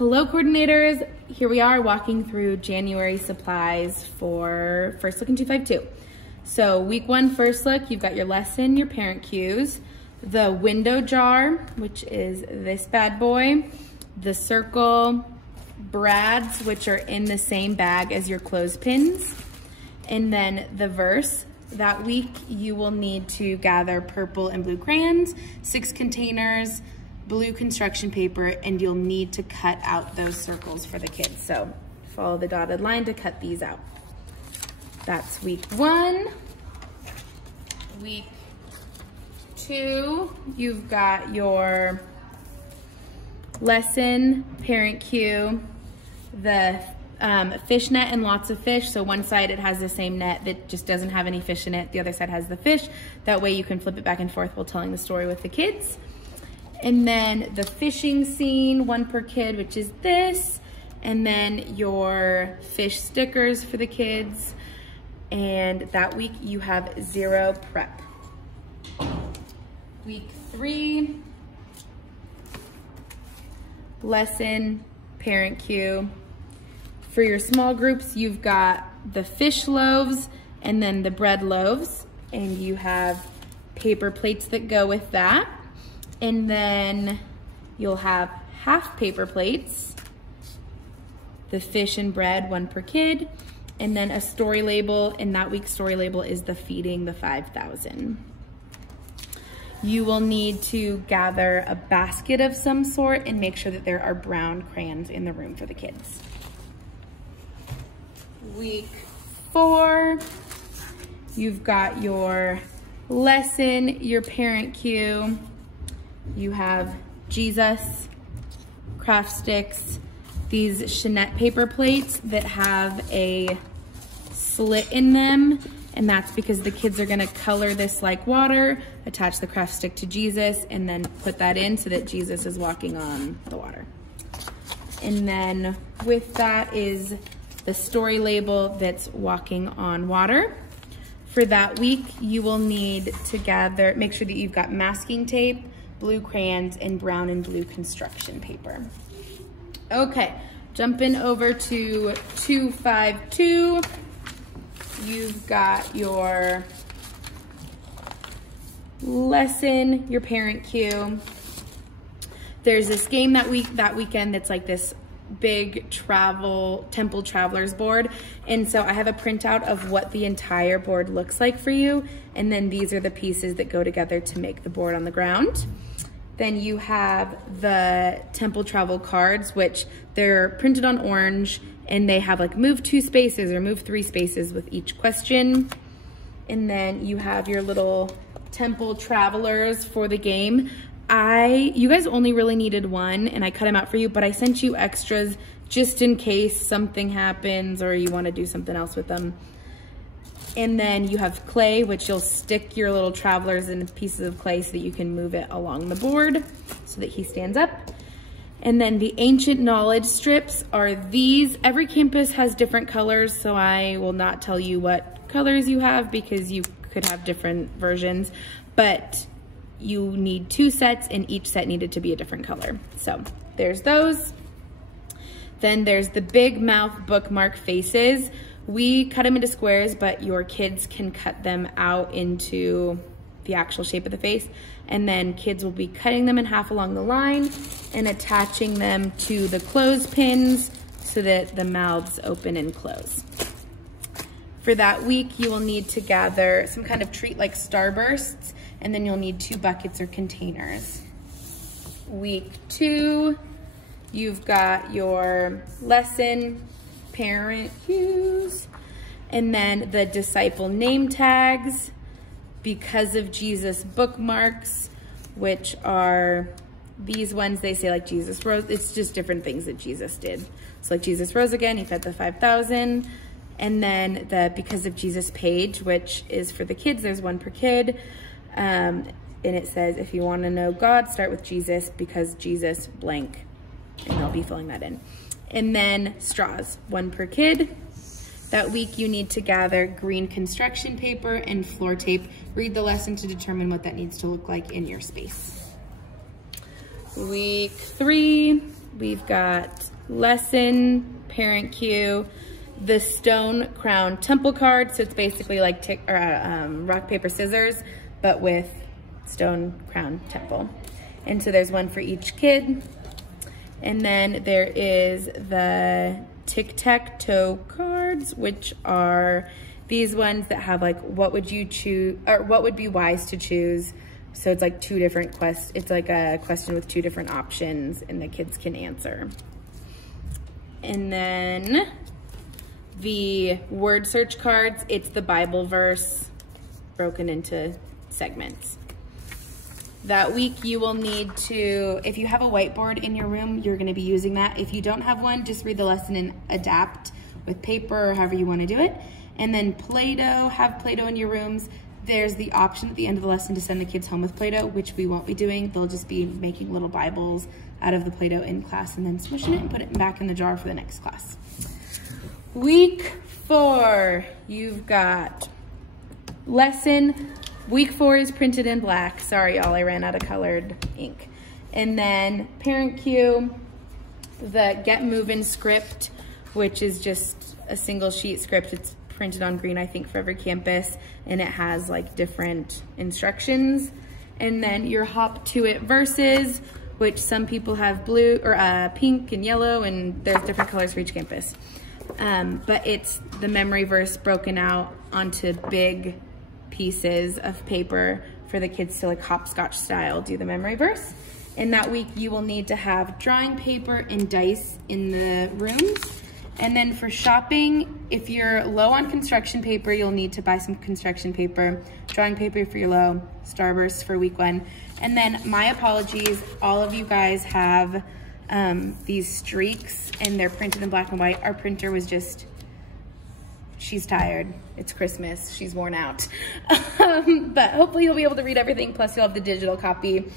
Hello coordinators, here we are walking through January supplies for First Look in 252. So week 1 First Look, you've got your lesson, your parent cues, the window jar, which is this bad boy, the circle, brads, which are in the same bag as your clothespins, and then the verse. That week you will need to gather purple and blue crayons, 6 containers, blue construction paper, and you'll need to cut out those circles for the kids. So follow the dotted line to cut these out. That's week 1. Week 2, you've got your lesson, parent cue, the fish net and lots of fish. So one side it has the same net that just doesn't have any fish in it. The other side has the fish. That way you can flip it back and forth while telling the story with the kids. And then the fishing scene, 1 per kid, which is this. And then your fish stickers for the kids. And that week you have 0 prep. Week 3, lesson, parent cue. For your small groups, you've got the fish loaves and then the bread loaves. And you have paper plates that go with that. And then you'll have half paper plates, the fish and bread, 1 per kid, and then a story label, and that week's story label is the feeding the 5,000. You will need to gather a basket of some sort and make sure that there are brown crayons in the room for the kids. Week 4, you've got your lesson, your parent cue. You have Jesus, craft sticks, these Jeanette paper plates that have a slit in them, and that's because the kids are gonna color this like water, attach the craft stick to Jesus, and then put that in so that Jesus is walking on the water. And then with that is the story label that's walking on water. For that week, you will need to make sure that you've got masking tape, blue crayons, and brown and blue construction paper. Okay, jumping over to 252. You've got your lesson, your parent cue. There's this game that weekend that's like this big temple travelers board, and so I have a printout of what the entire board looks like for you, and then these are the pieces that go together to make the board on the ground. Then you have the temple travel cards, which they're printed on orange, and they have like move 2 spaces or move 3 spaces with each question. And then you have your little temple travelers for the game. You guys only really needed 1, and I cut them out for you, but I sent you extras just in case something happens or you want to do something else with them. And then you have clay, which you'll stick your little travelers in pieces of clay so that you can move it along the board so that he stands up. And then the ancient knowledge strips are these. Every campus has different colors, so I will not tell you what colors you have because you could have different versions, but you need 2 sets, and each set needed to be a different color. So there's those. Then there's the big mouth bookmark faces. We cut them into squares, but your kids can cut them out into the actual shape of the face. And then kids will be cutting them in half along the line and attaching them to the clothespins so that the mouths open and close. For that week, you will need to gather some kind of treat like Starbursts, and then you'll need 2 buckets or containers. Week 2, you've got your lesson, parent cues, and then the disciple name tags, because of Jesus bookmarks, which are these ones. They say like Jesus rose. It's just different things that Jesus did. So like Jesus rose again, he fed the 5,000. And then the because of Jesus page, which is for the kids. There's 1 per kid. And it says, if you want to know God, start with Jesus, because Jesus blank. And they'll be filling that in. And then straws, 1 per kid. That week you need to gather green construction paper and floor tape. Read the lesson to determine what that needs to look like in your space. Week 3, we've got lesson, parent cue, the stone crown temple card. So it's basically like rock, paper, scissors, but with stone crown temple. And so there's one for each kid. And then there is the tic-tac-toe cards, which are these ones that have like, what would you choose, or what would be wise to choose? So it's like two different it's like a question with two different options and the kids can answer. And then the word search cards, it's the Bible verse broken into segments. That week you will need to, if you have a whiteboard in your room, you're gonna be using that. If you don't have one, just read the lesson and adapt with paper or however you wanna do it. And then Play-Doh, have Play-Doh in your rooms. There's the option at the end of the lesson to send the kids home with Play-Doh, which we won't be doing. They'll just be making little Bibles out of the Play-Doh in class and then smushing it and put it back in the jar for the next class. Week 4, you've got lesson. Week 4 is printed in black. Sorry, y'all, I ran out of colored ink. And then parent cue, the Get Movin' script, which is just a single sheet script. It's printed on green, I think, for every campus, and it has like different instructions. And then your Hop to It verses, which some people have blue or pink and yellow, and there's different colors for each campus. But it's the memory verse broken out onto big pieces of paper for the kids to like hopscotch style do the memory verse. And that week you will need to have drawing paper and dice in the rooms. And then for shopping, if you're low on construction paper, you'll need to buy some construction paper, drawing paper for your low, Starburst for week 1. And then my apologies, all of you guys have these streaks and they're printed in black and white. Our printer was just, she's tired. It's Christmas, she's worn out. But hopefully you'll be able to read everything, plus you'll have the digital copy.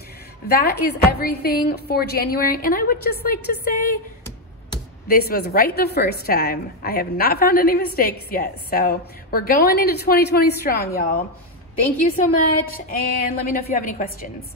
That is everything for January. And I would just like to say, this was right the first time. I have not found any mistakes yet. So we're going into 2020 strong, y'all. Thank you so much. And let me know if you have any questions.